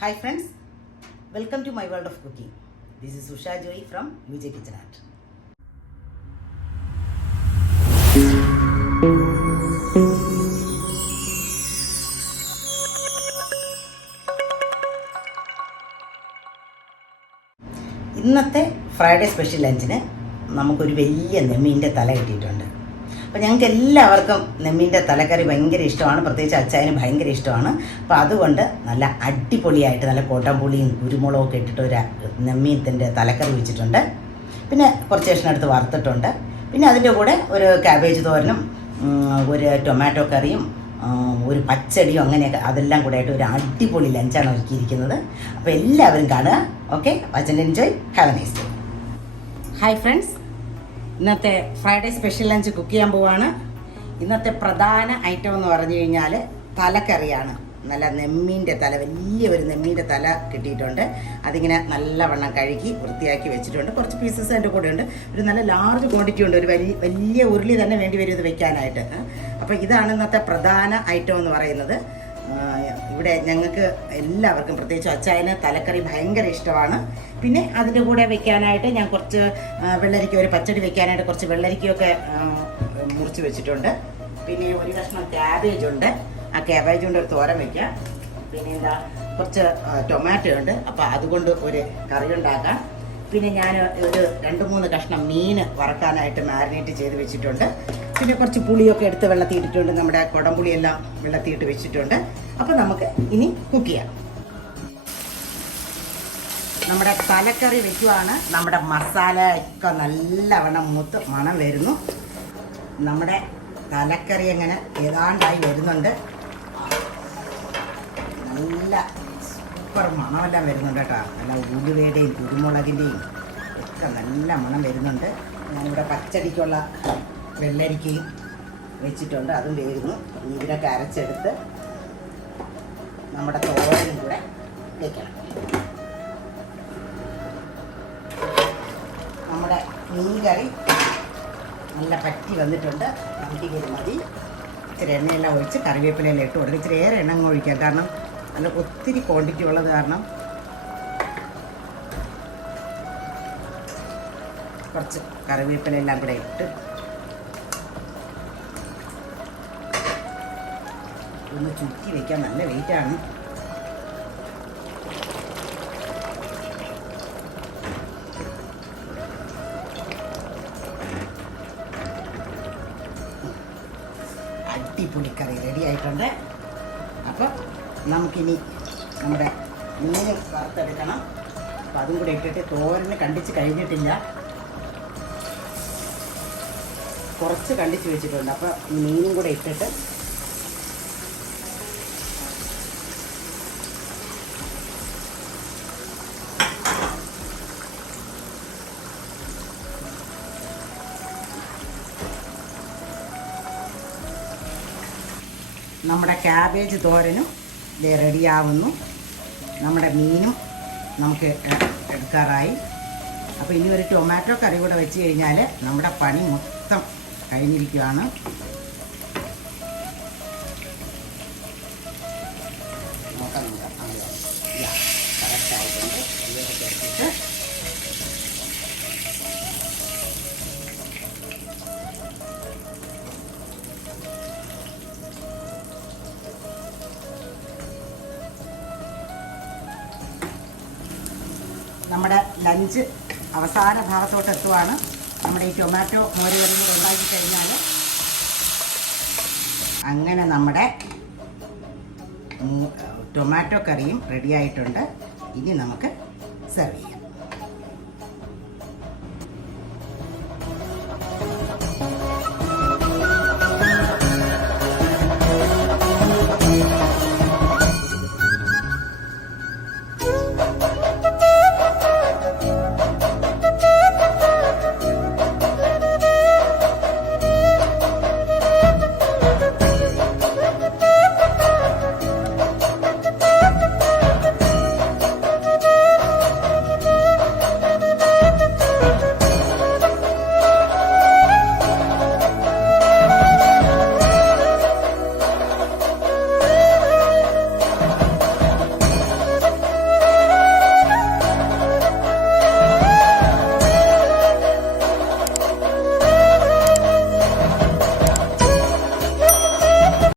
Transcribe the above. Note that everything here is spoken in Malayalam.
Hi friends, welcome to my world of cooking. This is Usha Joy from UJ Kitchen Art. ഇന്നത്തെ ഫ്രൈഡേ സ്പെഷ്യൽ ലഞ്ചിന് നമുക്കൊരു വലിയ നെമ്മീന്റെ തല കിട്ടിയിട്ടുണ്ട് അപ്പോൾ ഞങ്ങൾക്ക് എല്ലാവർക്കും നെമ്മീന്റെ തലക്കറി ഭയങ്കര ഇഷ്ടമാണ്. പ്രത്യേകിച്ച് അച്ചായന് ഭയങ്കര ഇഷ്ടമാണ്. അപ്പോൾ അതുകൊണ്ട് നല്ല അടിപൊളിയായിട്ട് നല്ല കോട്ടംപുളിയും കുരുമുളകും ഒക്കെ ഇട്ടിട്ട് ഒരു നെമ്മീത്തിന്റെ തലക്കറി വെച്ചിട്ടുണ്ട്. പിന്നെ കുറച്ച് കഷ്ണം എടുത്ത് വറുത്തിട്ടുണ്ട്. പിന്നെ അതിന്റെ കൂടെ ഒരു ക്യാബേജ് തോരനും ഒരു ടൊമാറ്റോ കറിയും ഒരു പച്ചടിയും അങ്ങനെയൊക്കെ അതെല്ലാം കൂടെ ആയിട്ട് ഒരു അടിപൊളി ലഞ്ചാണ് ഒരുക്കിയിരിക്കുന്നത്. അപ്പോൾ എല്ലാവരും കാണുക. Okay വച്ചൻ enjoy have a nice day hi friends ഇന്നത്തെ ഫ്രൈഡേ സ്പെഷ്യൽ ലഞ്ച് കുക്ക് ചെയ്യാൻ പോവാണ്. ഇന്നത്തെ പ്രധാന ഐറ്റം എന്ന് പറഞ്ഞു കഴിഞ്ഞാൽ തലക്കറിയാണ്. നല്ല നെമ്മീന്റെ തല വലിയ ഒരു നെമ്മീന്റെ തല കിട്ടിയിട്ടുണ്ട്. അതിങ്ങനെ നല്ലവണ്ണം കഴുകി വൃത്തിയാക്കി വെച്ചിട്ടുണ്ട്. കുറച്ച് പീസസ് എന്റെ കൂടെ ഉണ്ട് ഒരു നല്ല ലാർജ് ക്വാണ്ടിറ്റി ഉണ്ട്. ഒരു വലിയ വലിയ ഉരുളി തന്നെ വേണ്ടി വരും ഇത് വെക്കാനായിട്ട്. അപ്പോൾ ഇതാണ് ഇന്നത്തെ പ്രധാന ഐറ്റം എന്ന് പറയുന്നത്. ഇവിടെ ഞങ്ങൾക്ക് എല്ലാവർക്കും പ്രത്യേകിച്ച് അച്ചായന് തലക്കറി ഭയങ്കര ഇഷ്ടമാണ്. പിന്നെ അതിന്റെ കൂടെ വെക്കാനായിട്ട് ഞാൻ കുറച്ച് വെള്ളരിക്ക ഒരു പച്ചടി വെക്കാനായിട്ട് കുറച്ച് വെള്ളരിക്കയൊക്കെ മുറിച്ച് വെച്ചിട്ടുണ്ട്. പിന്നെ ഒരു കഷ്ണം ക്യാബേജ് ഉണ്ട്. ആ ക്യാബേജ് കൊണ്ട് ഒരു തോരൻ വെക്കാം. പിന്നെ എന്താ കുറച്ച് ടൊമാറ്റോ ഉണ്ട്. അപ്പോൾ അതുകൊണ്ട് ഒരു കറി ഉണ്ടാക്കാം. പിന്നെ ഞാൻ ഒരു രണ്ട് മൂന്ന് കഷ്ണം മീൻ വറക്കാനായിട്ട് മാരിനേറ്റ് ചെയ്ത് വെച്ചിട്ടുണ്ട്. പിന്നെ കുറച്ച് പുളിയൊക്കെ എടുത്ത് വെള്ളത്തിൽ ഇട്ടിട്ടുണ്ട് നമ്മുടെ കുടംപുളിയെല്ലാം വെള്ളത്തിൽ ഇട്ട് വെച്ചിട്ടുണ്ട്. അപ്പോൾ നമുക്ക് ഇനി കുക്ക് ചെയ്യാം. നമ്മുടെ തലക്കറി വെക്കുവാണ്. നമ്മുടെ മസാല ഒക്കെ നല്ലവണ്ണം മൂത്ത് മണം വരുന്നു. നമ്മുടെ തലക്കറി അങ്ങനെ ഏതാണ്ടായി വരുന്നുണ്ട്. നല്ല സൂപ്പർ മണമെല്ലാം വരുന്നുണ്ട് കേട്ടോ. നല്ല ഉലുവയുടെയും കുരുമുളകിന്റെയും ഒക്കെ നല്ല മണം വരുന്നുണ്ട്. ഞാനിവിടെ പച്ചടിക്കുള്ള വെള്ളരിക്കയും വെച്ചിട്ടുണ്ട്. അതും വേരുന്നു ഇതിനൊക്കെ അരച്ചെടുത്ത് നമ്മുടെ തോരനും കൂടെ വെക്കണം. നമ്മുടെ മീൻ കറി നല്ല പറ്റി വന്നിട്ടുണ്ട്. നമുക്ക് മതി. ഇച്ചിരി എണ്ണയെല്ലാം ഒഴിച്ച് കറിവേപ്പിലയെല്ലാം ഇട്ട് കൊടുക്കും. ഇച്ചിരി ഏറെ എണ്ണ ഒഴിക്കാം. കാരണം നല്ല ഒത്തിരി ക്വാണ്ടിറ്റി ഉള്ളത് കാരണം കുറച്ച് കറിവേപ്പിലെല്ലാം കൂടെ ഇട്ട് ഒന്ന് ചുറ്റി വയ്ക്കാൻ നല്ല വെയിറ്റാണ് അടിപൊളി കറി റെഡി ആയിട്ടുണ്ട്. അപ്പോൾ നമുക്കിനി നമ്മുടെ മീൻ വറുത്തെടുക്കണം. അപ്പം അതും കൂടെ ഇട്ടിട്ട് തോരന് കണ്ടിച്ച് കഴിഞ്ഞിട്ടില്ല. കുറച്ച് കണ്ടിച്ച് വെച്ചിട്ടുണ്ട്. അപ്പോൾ മീനും കൂടെ ഇട്ടിട്ട് നമ്മുടെ ക്യാബേജ് തോരനും ദേ റെഡിയാവുന്നു. നമ്മുടെ മീനും നമുക്ക് എടുക്കാറായി. അപ്പോൾ ഇനി ഒരു ടൊമാറ്റോ കറി കൂടെ വെച്ച് കഴിഞ്ഞാൽ നമ്മുടെ പണി മൊത്തം കഴിഞ്ഞിരിക്കുകയാണ് ലഞ്ച് അവസാന ഭാഗത്തോട്ട് എത്തുവാണ്. നമ്മുടെ ഈ ടൊമാറ്റോ മോര് കറി കൂടെ ഉണ്ടാക്കി കഴിഞ്ഞാൽ അങ്ങനെ നമ്മുടെ ടൊമാറ്റോ കറിയും റെഡിയായിട്ടുണ്ട് ഇനി നമുക്ക് സെർവ് ചെയ്യാം.